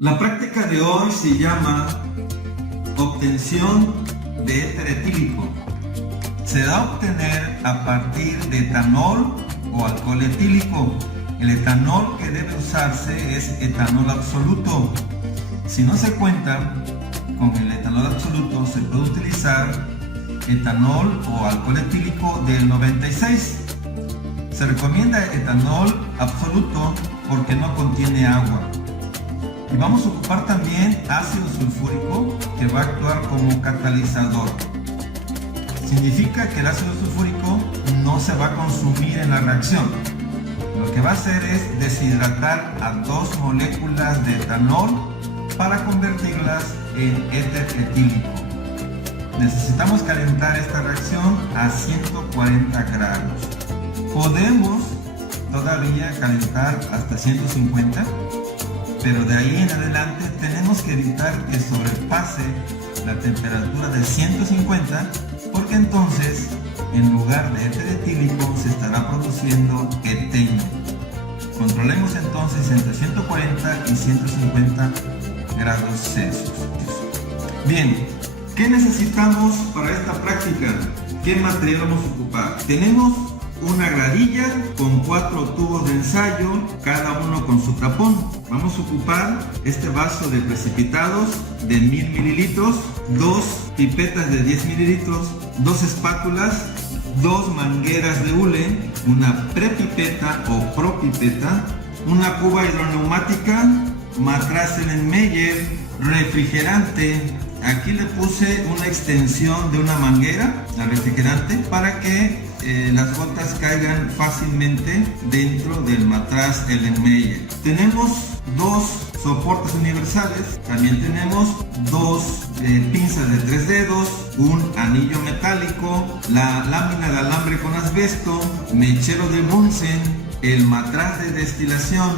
La práctica de hoy se llama obtención de éter etílico. Se da a obtener a partir de etanol o alcohol etílico. El etanol que debe usarse es etanol absoluto. Si no se cuenta con el etanol absoluto, se puede utilizar etanol o alcohol etílico del 96. Se recomienda etanol absoluto porque no contiene agua. Y vamos a ocupar también ácido sulfúrico que va a actuar como catalizador. Significa que el ácido sulfúrico no se va a consumir en la reacción. Lo que va a hacer es deshidratar a dos moléculas de etanol para convertirlas en éter etílico. Necesitamos calentar esta reacción a 140 grados. Podemos todavía calentar hasta 150, pero de ahí en adelante tenemos que evitar que sobrepase la temperatura de 150, porque entonces en lugar de éter etílico se estará produciendo eteno. Controlemos entonces entre 140 y 150 grados Celsius. Bien, ¿qué necesitamos para esta práctica? ¿Qué material vamos a ocupar? Tenemos una gradilla con 4 tubos de ensayo, cada uno con su tapón. Vamos a ocupar este vaso de precipitados de 1000 mililitros, 2 pipetas de 10 mililitros, 2 espátulas, 2 mangueras de hule, una prepipeta o propipeta, una cuba hidroneumática, matraz Erlenmeyer, refrigerante. Aquí le puse una extensión de una manguera al refrigerante para que las gotas caigan fácilmente dentro del matraz Erlenmeyer. Tenemos 2 soportes universales, también tenemos 2 pinzas de 3 dedos, un anillo metálico, la lámina de alambre con asbesto, mechero de Bunsen, el matraz de destilación,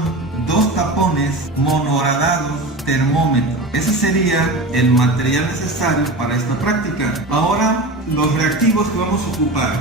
2 tapones monohradados, termómetro. Ese sería el material necesario para esta práctica. Ahora, los reactivos que vamos a ocupar.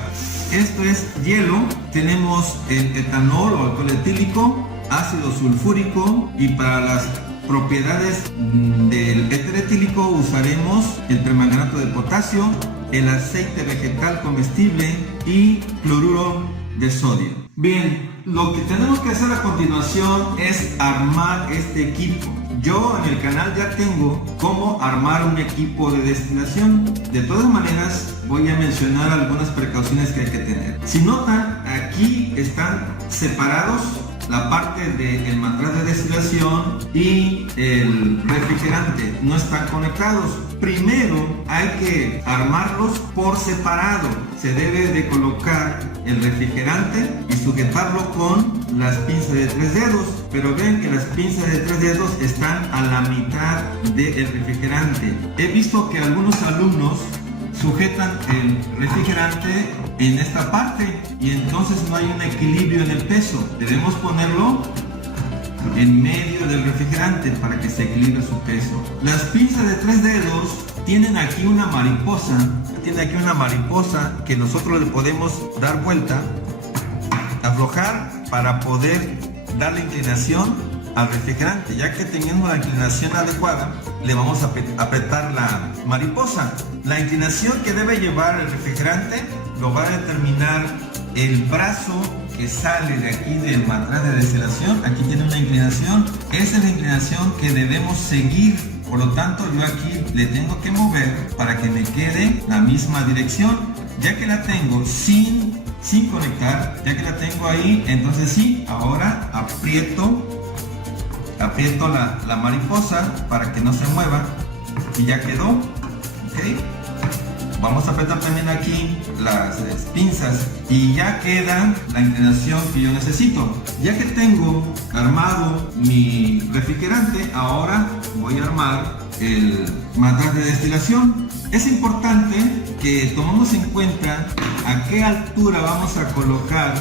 Esto es hielo, tenemos el etanol o alcohol etílico, ácido sulfúrico, y para las propiedades del éter etílico usaremos el permanganato de potasio, el aceite vegetal comestible y cloruro de sodio. Bien, lo que tenemos que hacer a continuación es armar este equipo. Yo en el canal ya tengo cómo armar un equipo de destilación. De todas maneras, voy a mencionar algunas precauciones que hay que tener. Si notan, aquí están separados la parte del matraz de destilación y el refrigerante. No están conectados. Primero hay que armarlos por separado. Se debe de colocar el refrigerante y sujetarlo con las pinzas de 3 dedos. Pero ven que las pinzas de 3 dedos están a la mitad del refrigerante. He visto que algunos alumnos sujetan el refrigerante en esta parte y entonces no hay un equilibrio en el peso. Debemos ponerlo en medio del refrigerante para que se equilibre su peso. Las pinzas de 3 dedos tienen aquí una mariposa. Que nosotros le podemos dar vuelta, aflojar para poder dar la inclinación al refrigerante. Ya que teniendo la inclinación adecuada, le vamos a apretar la mariposa. La inclinación que debe llevar el refrigerante lo va a determinar el brazo que sale de aquí del matraz de destilación. Aquí tiene una inclinación. Esa es la inclinación que debemos seguir. Por lo tanto, yo aquí le tengo que mover para que me quede la misma dirección. Ya que la tengo sin conectar, ya que la tengo ahí, entonces sí, ahora aprieto la mariposa para que no se mueva y ya quedó. ¿Okay? Vamos a apretar también aquí las pinzas y ya queda la inclinación que yo necesito. Ya que tengo armado mi refrigerante, ahora voy a armar el matraz de destilación. Es importante que tomemos en cuenta a qué altura vamos a colocar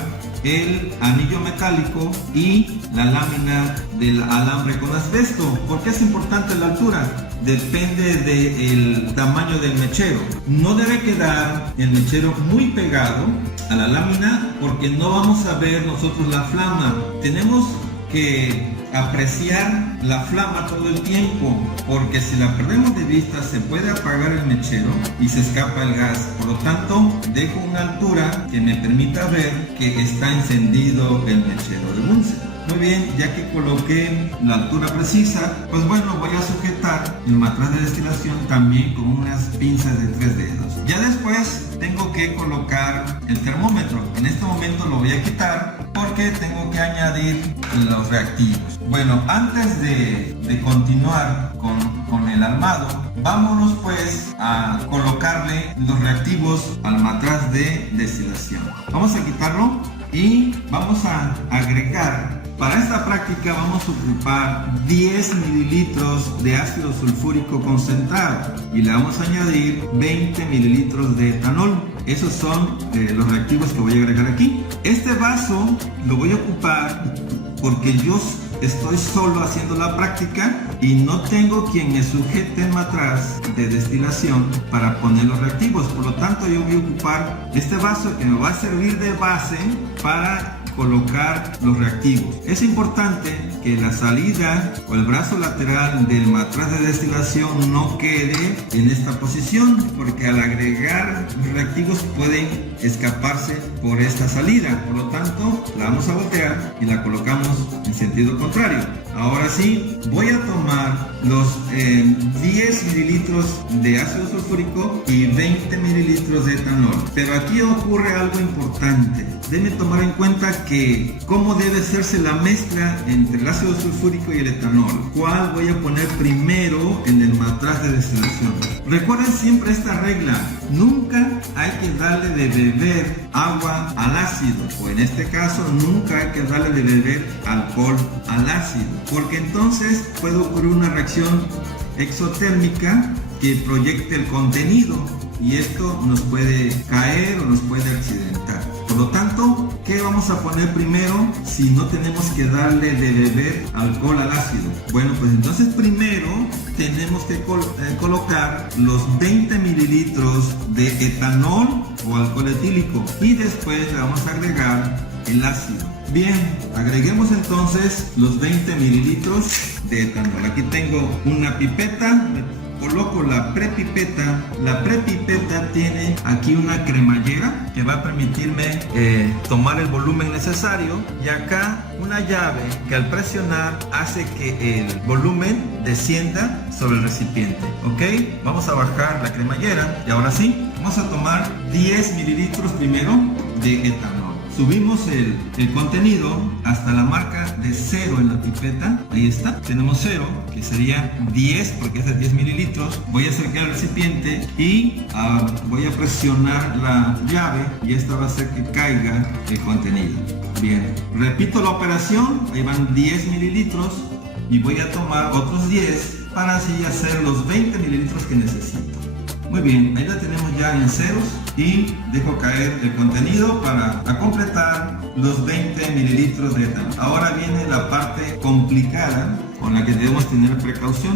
el anillo metálico y la lámina del alambre con asbesto. ¿Por qué es importante la altura? Depende del tamaño del mechero. No debe quedar el mechero muy pegado a la lámina porque no vamos a ver nosotros la flama. Tenemos que apreciar la flama todo el tiempo, porque si la perdemos de vista se puede apagar el mechero y se escapa el gas. Por lo tanto, dejo una altura que me permita ver que está encendido el mechero de Bunsen. Muy bien, ya que coloqué la altura precisa, pues bueno, voy a sujetar el matraz de destilación también con unas pinzas de 3 dedos. Ya después tengo que colocar el termómetro. En este momento lo voy a quitar porque tengo que añadir los reactivos. Bueno, antes de continuar con el armado, vámonos pues a colocarle los reactivos al matraz de destilación. Vamos a quitarlo y vamos a agregar. Para esta práctica vamos a ocupar 10 mililitros de ácido sulfúrico concentrado y le vamos a añadir 20 mililitros de etanol. Esos son los reactivos que voy a agregar aquí. Este vaso lo voy a ocupar porque yo estoy solo haciendo la práctica y no tengo quien me sujete el matraz de destilación para poner los reactivos. Por lo tanto, yo voy a ocupar este vaso que me va a servir de base para colocar los reactivos. Es importante que la salida o el brazo lateral del matraz de destilación no quede en esta posición, porque al agregar los reactivos pueden escaparse por esta salida. Por lo tanto, la vamos a voltear y la colocamos en sentido contrario. Ahora sí, voy a tomar los 10 mililitros de ácido sulfúrico y 20 mililitros de etanol. Pero aquí ocurre algo importante. Deben tomar en cuenta que cómo debe hacerse la mezcla entre el ácido sulfúrico y el etanol. ¿Cuál voy a poner primero en el matraz de destilación? Recuerden siempre esta regla. Nunca hay que darle de beber agua al ácido, o en este caso nunca hay que darle de beber alcohol al ácido, porque entonces puede ocurrir una reacción exotérmica que proyecte el contenido y esto nos puede caer o nos puede accidentar. Por lo tanto, ¿qué vamos a poner primero si no tenemos que darle de beber alcohol al ácido? Bueno, pues entonces primero tenemos que colocar los 20 mililitros de etanol o alcohol etílico y después le vamos a agregar el ácido. Bien, agreguemos entonces los 20 mililitros de etanol. Aquí tengo una pipeta. Coloco la prepipeta. La prepipeta tiene aquí una cremallera que va a permitirme tomar el volumen necesario, y acá una llave que al presionar hace que el volumen descienda sobre el recipiente. Ok, vamos a bajar la cremallera y ahora sí, vamos a tomar 10 mililitros primero de etanol. Subimos el contenido hasta la marca de 0 en la pipeta. Ahí está, tenemos 0, que sería 10 porque es de 10 mililitros. Voy a acercar el recipiente y voy a presionar la llave y esta va a hacer que caiga el contenido. Bien, repito la operación. Ahí van 10 mililitros y voy a tomar otros 10 para así hacer los 20 mililitros que necesito. Muy bien, ahí la tenemos ya en ceros y dejo caer el contenido para completar los 20 mililitros de etanol. Ahora viene la parte complicada con la que debemos tener precaución.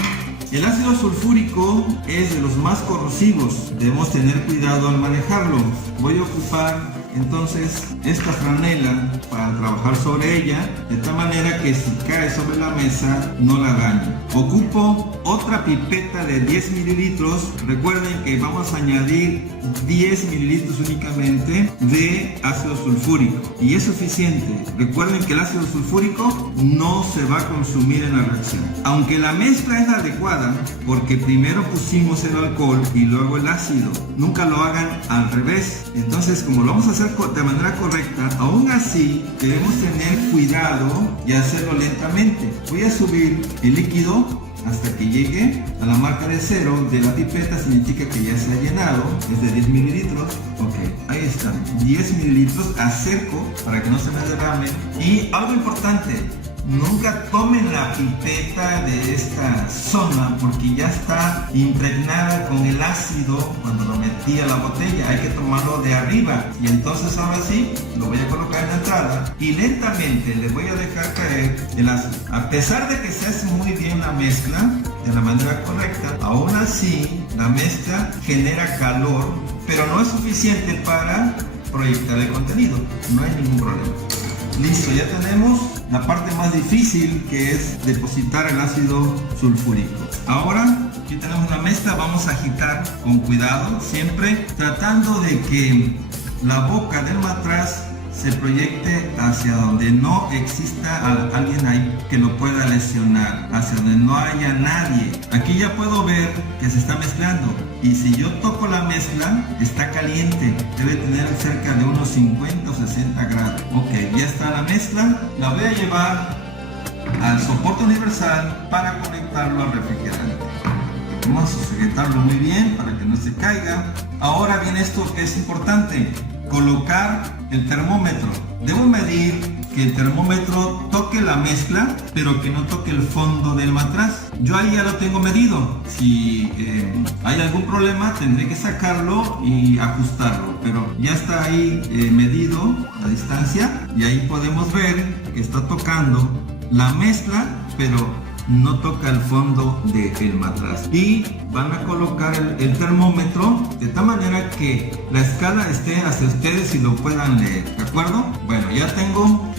El ácido sulfúrico es de los más corrosivos, debemos tener cuidado al manejarlo. Voy a ocupar entonces esta franela para trabajar sobre ella, de tal manera que si cae sobre la mesa no la dañe. Ocupo otra pipeta de 10 mililitros. Recuerden que vamos a añadir 10 mililitros únicamente de ácido sulfúrico y es suficiente. Recuerden que el ácido sulfúrico no se va a consumir en la reacción, aunque la mezcla es la adecuada, porque primero pusimos el alcohol y luego el ácido. Nunca lo hagan al revés. Entonces, como lo vamos a hacer de manera correcta, aún así debemos tener cuidado y hacerlo lentamente. Voy a subir el líquido hasta que llegue a la marca de 0 de la pipeta. Significa que ya se ha llenado, es de 10 mililitros. Ok, ahí está, 10 mililitros. Acerco para que no se me derrame. Y algo importante, nunca tomen la pipeta de esta zona porque ya está impregnada con el ácido cuando lo metí a la botella. Hay que tomarlo de arriba y entonces ahora sí lo voy a colocar en la entrada y lentamente le voy a dejar caer el ácido. A pesar de que se hace muy bien la mezcla de la manera correcta, aún así la mezcla genera calor, pero no es suficiente para proyectar el contenido. No hay ningún problema. Listo, ya tenemos la parte más difícil, que es depositar el ácido sulfúrico. Ahora, aquí tenemos la mezcla, vamos a agitar con cuidado, siempre tratando de que la boca del matraz se proyecte hacia donde no exista alguien ahí que lo pueda lesionar, hacia donde no haya nadie. Aquí ya puedo ver que se está mezclando, y si yo toco la mezcla, está caliente, debe tener cerca de unos 50 o 60 grados. Ok, ya está la mezcla, la voy a llevar al soporte universal para conectarlo al refrigerante. Vamos a sujetarlo muy bien para que no se caiga. Ahora viene esto que es importante: colocar el termómetro. Debo medir que el termómetro toque la mezcla, pero que no toque el fondo del matraz. Yo ahí ya lo tengo medido. Si hay algún problema, tendré que sacarlo y ajustarlo, pero ya está ahí medido la distancia, y ahí podemos ver que está tocando la mezcla, pero no toca el fondo del matraz. Y van a colocar el termómetro de tal manera que la escala esté hacia ustedes y lo puedan leer, ¿de acuerdo? Bueno, ya tengo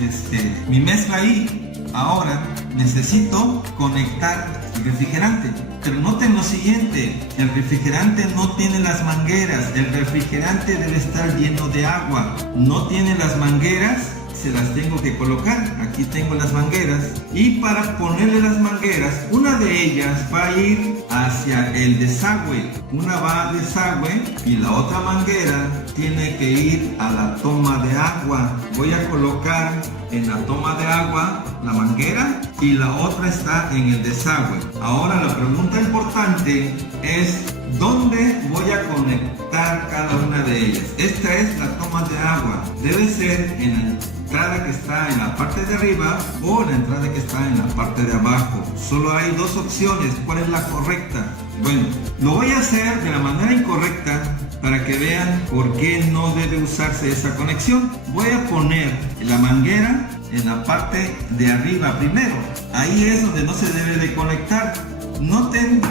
mi mezcla ahí. Ahora necesito conectar el refrigerante, pero noten lo siguiente: el refrigerante no tiene las mangueras, el refrigerante debe estar lleno de agua, no tiene las mangueras. Se las tengo que colocar. Aquí tengo las mangueras, y para ponerle las mangueras, una de ellas va a ir hacia el desagüe, una va al desagüe y la otra manguera tiene que ir a la toma de agua. Voy a colocar en la toma de agua la manguera y la otra está en el desagüe. Ahora la pregunta importante es: ¿dónde voy a conectar cada una de ellas? Esta es la toma de agua, debe ser en la entrada que está en la parte de arriba o la entrada que está en la parte de abajo. Solo hay dos opciones. ¿Cuál es la correcta? Bueno, lo voy a hacer de la manera incorrecta para que vean por qué no debe usarse esa conexión. Voy a poner la manguera en la parte de arriba primero. Ahí es donde no se debe de conectar. Noten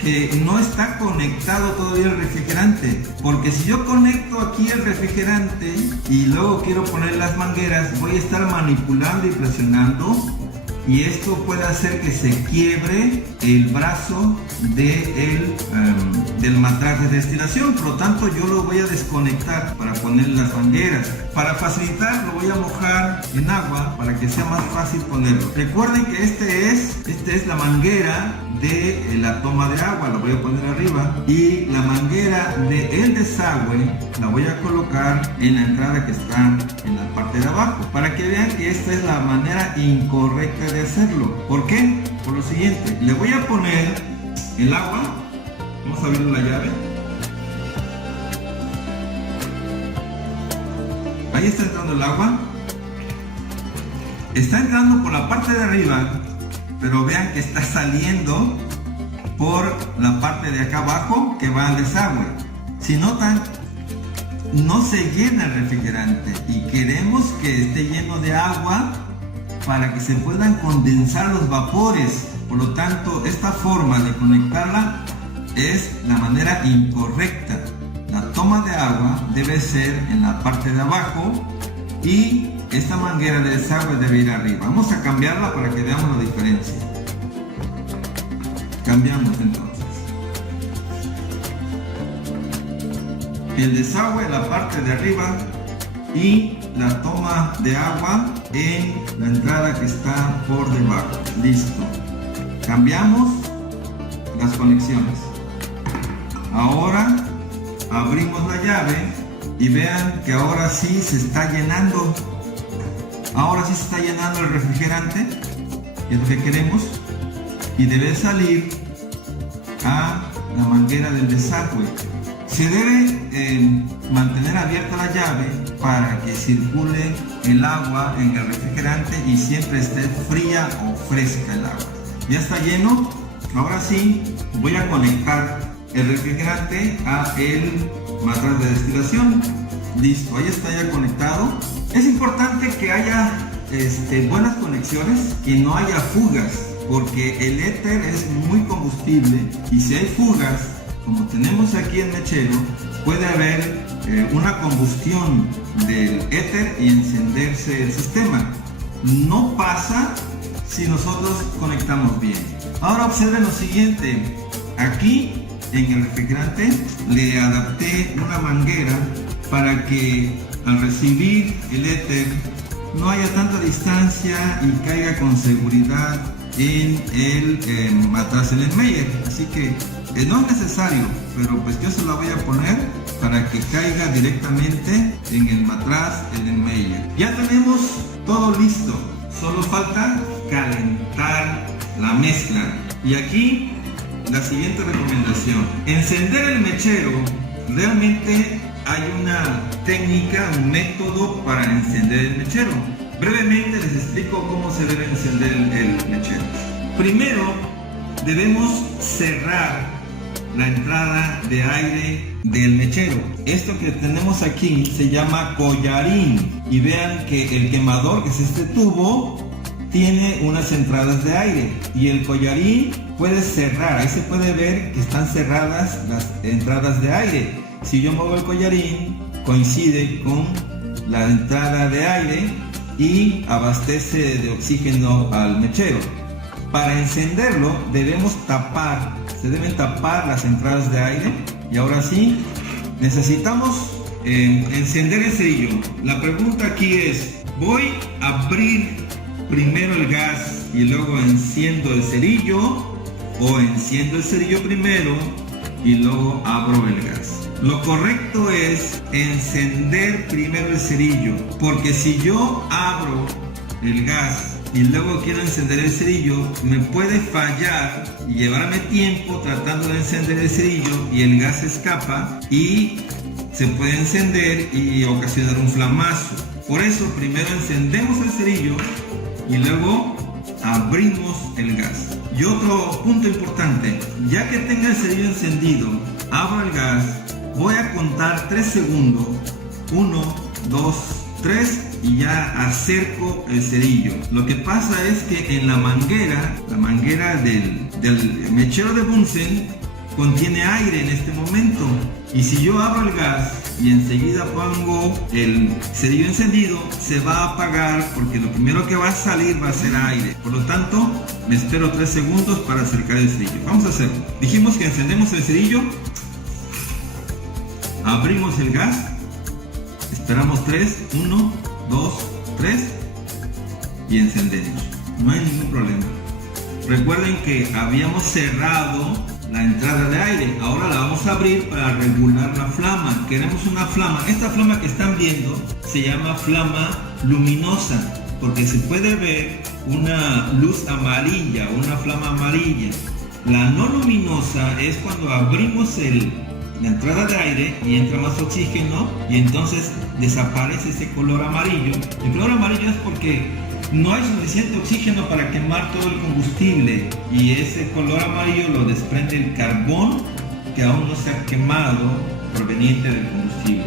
que no está conectado todavía el refrigerante, porque si yo conecto aquí el refrigerante y luego quiero poner las mangueras, voy a estar manipulando y presionando, y esto puede hacer que se quiebre el brazo del matraz de destilación. Por lo tanto, yo lo voy a desconectar para poner las mangueras. Para facilitar, lo voy a mojar en agua para que sea más fácil ponerlo. Recuerden que esta es la manguera de la toma de agua, la voy a poner arriba, y la manguera del desagüe la voy a colocar en la entrada que está en la parte de abajo, para que vean que esta es la manera incorrecta de hacerlo. ¿Por qué? Por lo siguiente: le voy a poner el agua, vamos a abrir la llave, ahí está entrando el agua, está entrando por la parte de arriba, pero vean que está saliendo por la parte de acá abajo que va al desagüe. Si notan, no se llena el refrigerante, y queremos que esté lleno de agua para que se puedan condensar los vapores. Por lo tanto, esta forma de conectarla es la manera incorrecta. La toma de agua debe ser en la parte de abajo y esta manguera de desagüe debe ir arriba. Vamos a cambiarla para que veamos la diferencia. Cambiamos entonces. El desagüe en la parte de arriba y la toma de agua en la entrada que está por debajo. Listo. Cambiamos las conexiones. Ahora abrimos la llave y vean que ahora sí se está llenando. Ahora sí se está llenando el refrigerante, que es lo que queremos, y debe salir a la manguera del desagüe. Se debe mantener abierta la llave para que circule el agua en el refrigerante y siempre esté fría o fresca el agua. Ya está lleno. Ahora sí voy a conectar el refrigerante a el matraz de destilación. Listo, ahí está ya conectado. Es importante que haya buenas conexiones, que no haya fugas, porque el éter es muy combustible y si hay fugas, como tenemos aquí el mechero, puede haber una combustión del éter y encenderse el sistema. no pasa si nosotros conectamos bien. Ahora observen lo siguiente. Aquí en el refrigerante le adapté una manguera para que al recibir el éter no haya tanta distancia y caiga con seguridad en el matraz Erlenmeyer. Así que no es necesario, pero pues yo se la voy a poner para que caiga directamente en el matraz Erlenmeyer. Ya tenemos todo listo, solo falta calentar la mezcla. Y aquí la siguiente recomendación: encender el mechero. Realmente hay una técnica, un método para encender el mechero. Brevemente les explico cómo se debe encender el mechero. Primero debemos cerrar la entrada de aire del mechero. Esto que tenemos aquí se llama collarín, y vean que el quemador, que es este tubo, tiene unas entradas de aire, y el collarín puede cerrar. Ahí se puede ver que están cerradas las entradas de aire. Si yo muevo el collarín, coincide con la entrada de aire y abastece de oxígeno al mechero. Para encenderlo debemos se deben tapar las entradas de aire. Y ahora sí, necesitamos encender el cerillo. La pregunta aquí es: ¿voy a abrir primero el gas y luego enciendo el cerillo, o enciendo el cerillo primero y luego abro el gas? Lo correcto es encender primero el cerillo, porque si yo abro el gas y luego quiero encender el cerillo, me puede fallar y llevarme tiempo tratando de encender el cerillo, y el gas escapa y se puede encender y ocasionar un flamazo. Por eso primero encendemos el cerillo y luego abrimos el gas. Y otro punto importante: ya que tenga el cerillo encendido, abro el gas, voy a contar 3 segundos. 1, 2, 3, y ya acerco el cerillo. Lo que pasa es que en la manguera del mechero de Bunsen contiene aire en este momento, y si yo abro el gas y enseguida pongo el cerillo encendido, se va a apagar, porque lo primero que va a salir va a ser aire. Por lo tanto, me espero 3 segundos para acercar el cerillo. Vamos a hacerlo. Dijimos que encendemos el cerillo, abrimos el gas, esperamos 3, 1, 2, 3 y encendemos. No hay ningún problema. Recuerden que habíamos cerrado la entrada de aire. Ahora la vamos a abrir para regular la flama. Queremos una flama. Esta flama que están viendo se llama flama luminosa, porque se puede ver una luz amarilla, una flama amarilla. La no luminosa es cuando abrimos la entrada de aire y entra más oxígeno, y entonces desaparece ese color amarillo. El color amarillo es porque no hay suficiente oxígeno para quemar todo el combustible, y ese color amarillo lo desprende el carbón que aún no se ha quemado proveniente del combustible.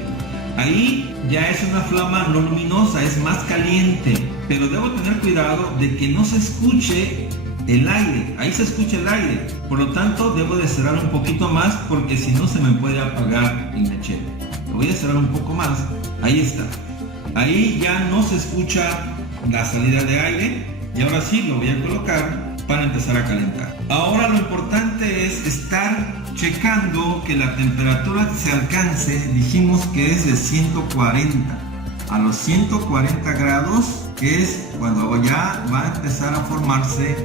Ahí ya es una flama no luminosa, es más caliente, pero debo tener cuidado de que no se escuche el aire. Ahí se escucha el aire, por lo tanto debo de cerrar un poquito más, porque si no se me puede apagar el mechero. Lo voy a cerrar un poco más. Ahí está. Ahí ya no se escucha la salida de aire, y ahora sí lo voy a colocar para empezar a calentar. Ahora lo importante es estar checando que la temperatura que se alcance, dijimos que es de 140. A los 140 grados es cuando ya va a empezar a formarse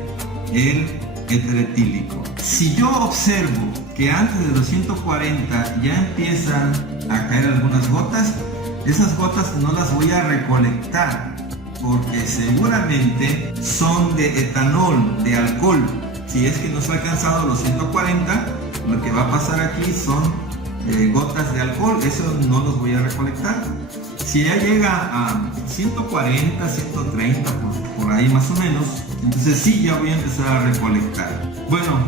el éter etílico. Si yo observo que antes de los 140 ya empiezan a caer algunas gotas, esas gotas no las voy a recolectar, porque seguramente son de etanol, de alcohol. Si es que no se ha alcanzado los 140, lo que va a pasar aquí son gotas de alcohol. Eso no los voy a recolectar. Si ya llega a 140, 130, por ahí más o menos, entonces sí, ya voy a empezar a recolectar. Bueno,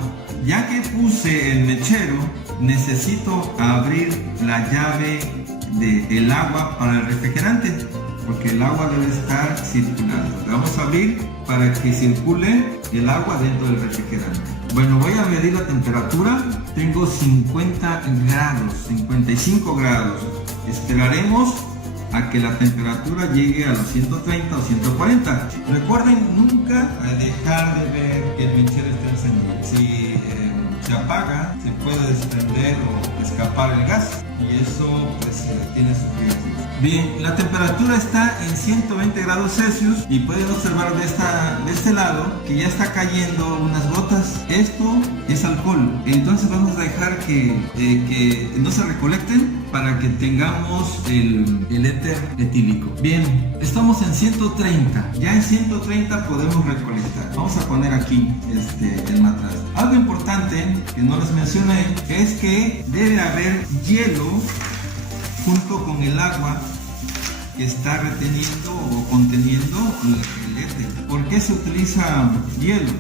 ya que puse el mechero, necesito abrir la llave del agua para el refrigerante, porque el agua debe estar circulando. La vamos a abrir para que circule el agua dentro del refrigerante. Bueno, voy a medir la temperatura. Tengo 50 grados, 55 grados. Esperaremos a que la temperatura llegue a los 130 o 140. Recuerden nunca dejar de ver que el mechero esté encendido. Si se apaga, se puede desprender o escapar el gas y eso pues tiene sus riesgos. Bien, la temperatura está en 120 grados Celsius y pueden observar de este lado que ya está cayendo unas gotas. Esto es alcohol, entonces vamos a dejar que no se recolecten para que tengamos el éter etílico. Bien, estamos en 130, ya en 130 podemos recolectar. Vamos a poner aquí el matraz. Algo importante que no les mencioné es que debe haber hielo junto con el agua que está reteniendo o conteniendo el éter. ¿Por qué se utiliza hielo?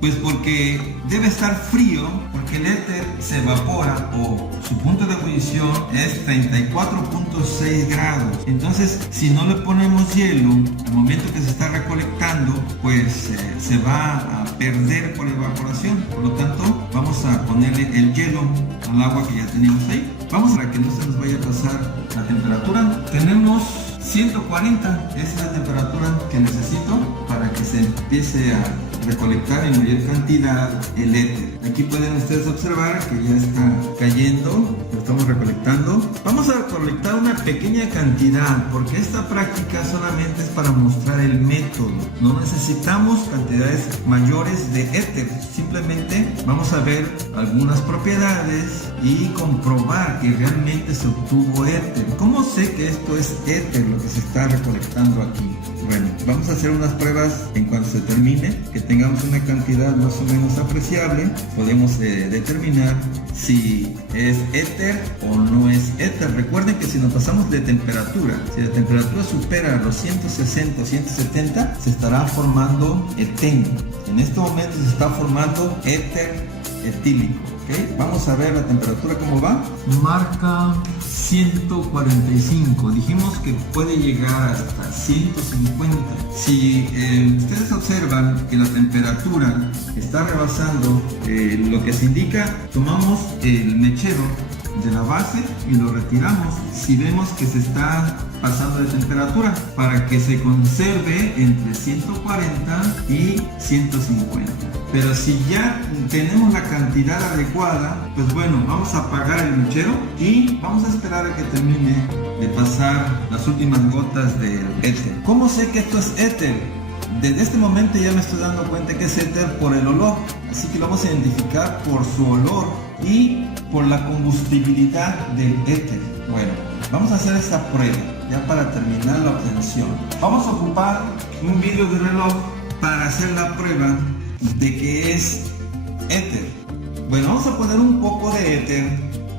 Pues porque debe estar frío, porque el éter se evapora o su punto de ebullición es 34.6 grados. Entonces, si no le ponemos hielo al momento que se está recolectando, pues se va a perder por evaporación. Por lo tanto, vamos a ponerle el hielo al agua que ya teníamos ahí. Vamos a que no se nos vaya a pasar la temperatura. Tenemos 140, esa es la temperatura que necesito para que se empiece a recolectar en mayor cantidad el éter. Aquí pueden ustedes observar que ya está cayendo, lo estamos recolectando. Vamos a recolectar una pequeña cantidad porque esta práctica solamente es para mostrar el método. No necesitamos cantidades mayores de éter, simplemente vamos a ver algunas propiedades y comprobar que realmente se obtuvo éter. ¿Cómo sé que esto es éter lo que se está recolectando aquí? Bueno, vamos a hacer unas pruebas en cuanto se termine, que tengamos una cantidad más o menos apreciable. Podemos determinar si es éter o no es éter. Recuerden que si nos pasamos de temperatura, si la temperatura supera los 160 o 170, se estará formando eteno. En este momento se está formando éter etílico. ¿Okay? Vamos a ver la temperatura cómo va. Marca 145. Dijimos que puede llegar hasta 150. Si ustedes observan que la temperatura está rebasando lo que se indica, tomamos el mechero de la base y lo retiramos si vemos que se está pasando de temperatura, para que se conserve entre 140 y 150. Pero si ya tenemos la cantidad adecuada, pues bueno, vamos a apagar el mechero y vamos a esperar a que termine de pasar las últimas gotas del éter. ¿Cómo sé que esto es éter? Desde este momento ya me estoy dando cuenta que es éter por el olor, así que lo vamos a identificar por su olor y por la combustibilidad del éter. Bueno, vamos a hacer esta prueba ya para terminar la obtención. Vamos a ocupar un vidrio de reloj para hacer la prueba de que es éter. Bueno, vamos a poner un poco de éter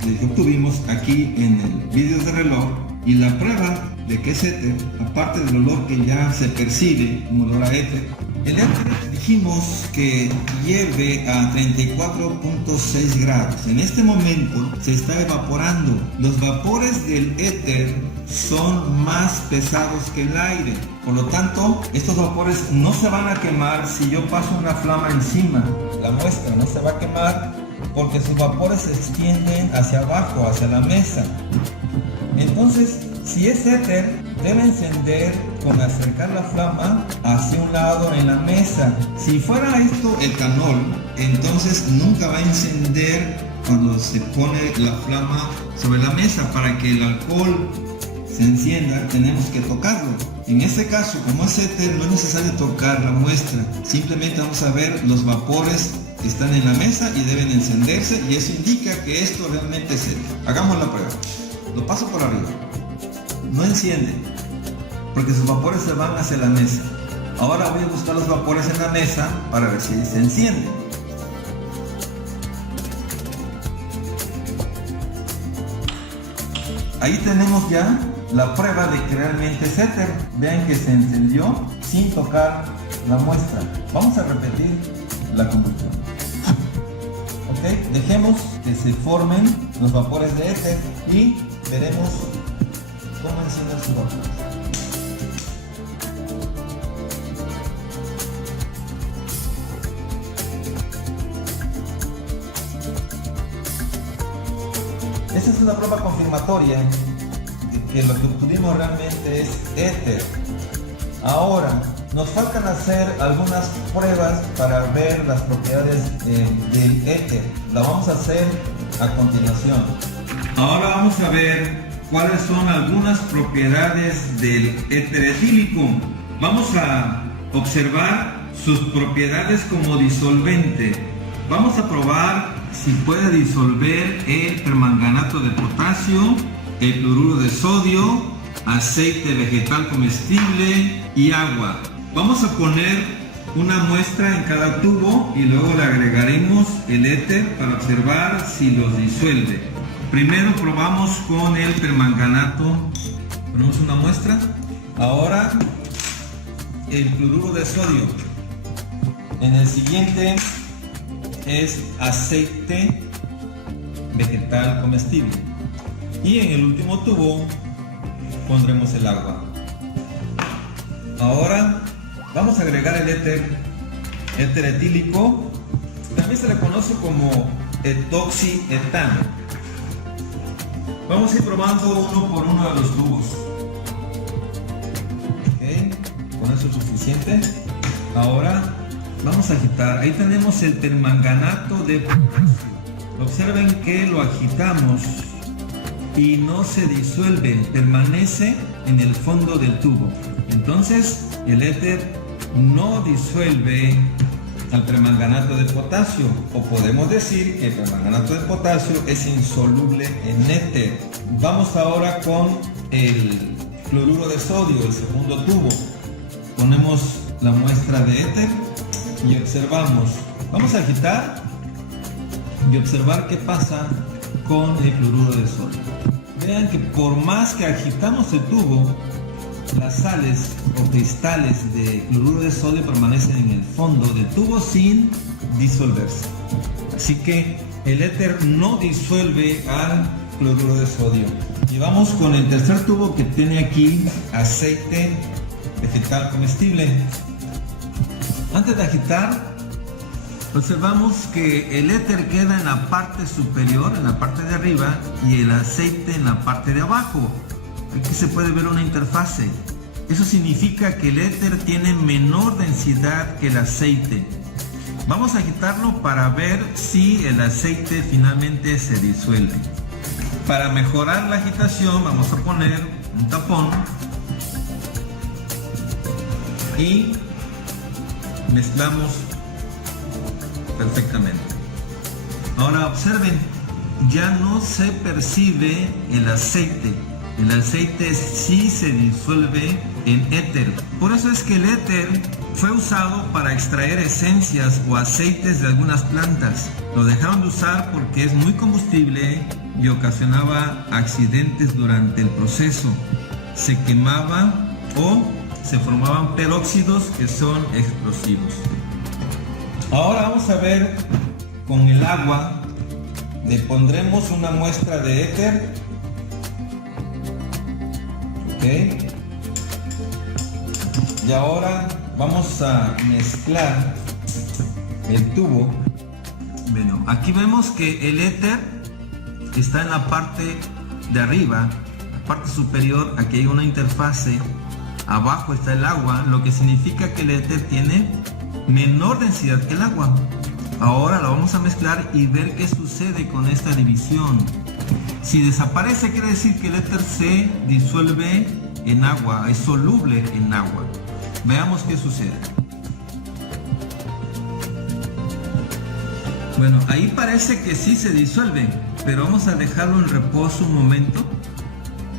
del que obtuvimos aquí en el vidrio de reloj y la prueba de que es éter, aparte del olor que ya se percibe, un olor a éter. El éter dijimos que hierve a 34.6 grados. En este momento se está evaporando. Los vapores del éter son más pesados que el aire. Por lo tanto, estos vapores no se van a quemar si yo paso una flama encima. La muestra no se va a quemar porque sus vapores se extienden hacia abajo, hacia la mesa. Entonces, si es éter, debe encender con acercar la flama hacia un lado en la mesa. Si fuera esto etanol, entonces nunca va a encender cuando se pone la flama sobre la mesa. Para que el alcohol se encienda, tenemos que tocarlo. En este caso, como es éter, no es necesario tocar la muestra. Simplemente vamos a ver los vapores que están en la mesa y deben encenderse, y eso indica que esto realmente es éter. Hagamos la prueba. Lo paso por arriba. No enciende, porque sus vapores se van hacia la mesa. Ahora voy a buscar los vapores en la mesa para ver si se enciende. Ahí tenemos ya la prueba de que realmente es éter. Vean que se encendió sin tocar la muestra. Vamos a repetir la combustión. Ok, dejemos que se formen los vapores de éter y veremos cómo encienden sus vapores. Esta es una prueba confirmatoria de que lo que obtuvimos realmente es éter. Ahora, nos faltan hacer algunas pruebas para ver las propiedades del éter. La vamos a hacer a continuación. Ahora vamos a ver cuáles son algunas propiedades del éter etílico. Vamos a observar sus propiedades como disolvente. Vamos a probar si puede disolver el permanganato de potasio, el cloruro de sodio, aceite vegetal comestible y agua. Vamos a poner una muestra en cada tubo y luego le agregaremos el éter para observar si los disuelve. Primero probamos con el permanganato. Ponemos una muestra. Ahora el cloruro de sodio. En el siguiente es aceite vegetal comestible. Y en el último tubo pondremos el agua. Ahora vamos a agregar el éter etílico. También se le conoce como etoxietano. Vamos a ir probando uno por uno de los tubos. Okay, con eso es suficiente. Ahora vamos a agitar. Ahí tenemos el permanganato de potasio. Observen que lo agitamos y no se disuelve, permanece en el fondo del tubo. Entonces el éter no disuelve al permanganato de potasio, o podemos decir que el permanganato de potasio es insoluble en éter. Vamos ahora con el cloruro de sodio, el segundo tubo. Ponemos la muestra de éter y observamos. Vamos a agitar y observar qué pasa con el cloruro de sodio. Vean que por más que agitamos el tubo, las sales o cristales de cloruro de sodio permanecen en el fondo del tubo sin disolverse. Así que el éter no disuelve al cloruro de sodio. Y vamos con el tercer tubo, que tiene aquí aceite vegetal comestible. Antes de agitar, observamos que el éter queda en la parte superior, en la parte de arriba, y el aceite en la parte de abajo. Aquí se puede ver una interfase. Eso significa que el éter tiene menor densidad que el aceite. Vamos a agitarlo para ver si el aceite finalmente se disuelve. Para mejorar la agitación vamos a poner un tapón y mezclamos perfectamente. Ahora observen, ya no se percibe el aceite. El aceite sí se disuelve en éter. Por eso es que el éter fue usado para extraer esencias o aceites de algunas plantas. Lo dejaron de usar porque es muy combustible y ocasionaba accidentes durante el proceso. Se quemaba o se formaban peróxidos que son explosivos. Ahora vamos a ver con el agua. Le pondremos una muestra de éter. Okay. Y ahora vamos a mezclar el tubo. Bueno, aquí vemos que el éter está en la parte de arriba, la parte superior. Aquí hay una interfase. Abajo está el agua, lo que significa que el éter tiene menor densidad que el agua. Ahora lo vamos a mezclar y ver qué sucede con esta división. Si desaparece, quiere decir que el éter se disuelve en agua, es soluble en agua. Veamos qué sucede. Bueno, ahí parece que sí se disuelve, pero vamos a dejarlo en reposo un momento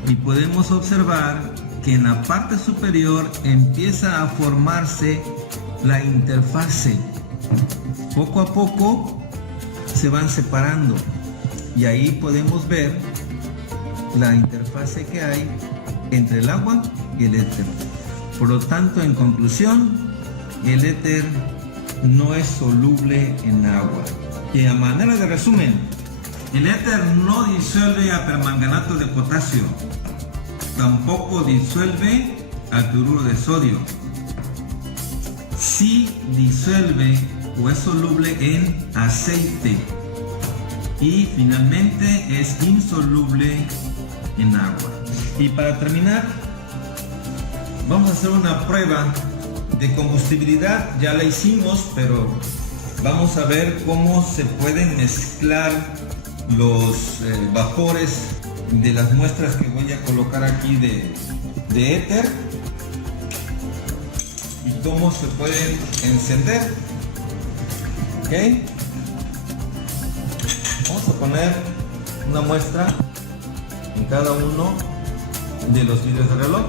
y podemos observar que en la parte superior empieza a formarse la interfase. Poco a poco se van separando y ahí podemos ver la interfase que hay entre el agua y el éter. Por lo tanto, en conclusión, el éter no es soluble en agua. Y a manera de resumen, el éter no disuelve a permanganato de potasio, tampoco disuelve al cloruro de sodio. Sí disuelve o es soluble en aceite y finalmente es insoluble en agua. Y para terminar, vamos a hacer una prueba de combustibilidad. Ya la hicimos, pero vamos a ver cómo se pueden mezclar los vapores de las muestras que voy a colocar aquí de éter y cómo se pueden encender. Ok, vamos a poner una muestra en cada uno de los vidrios de reloj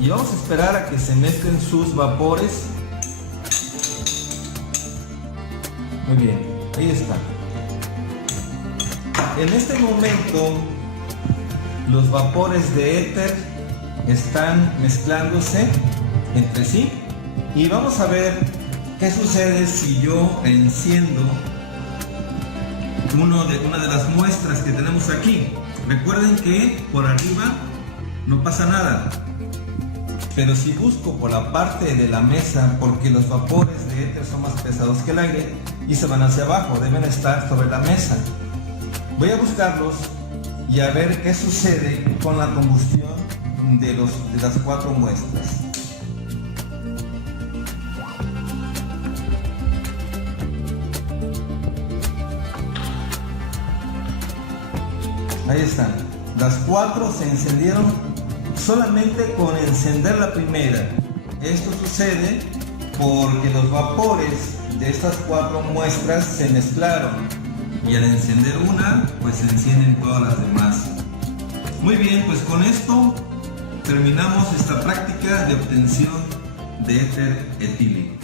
y vamos a esperar a que se mezclen sus vapores. Muy bien, ahí está. En este momento los vapores de éter están mezclándose entre sí y vamos a ver qué sucede si yo enciendo una de las muestras que tenemos aquí. Recuerden que por arriba no pasa nada, pero si busco por la parte de la mesa, porque los vapores de éter son más pesados que el aire y se van hacia abajo, deben estar sobre la mesa. Voy a buscarlos y a ver qué sucede con la combustión de las 4 muestras. Ahí están, las 4 se encendieron solamente con encender la primera. Esto sucede porque los vapores de estas 4 muestras se mezclaron y al encender una, pues se encienden todas las demás. Muy bien, pues con esto terminamos esta práctica de obtención de éter etílico.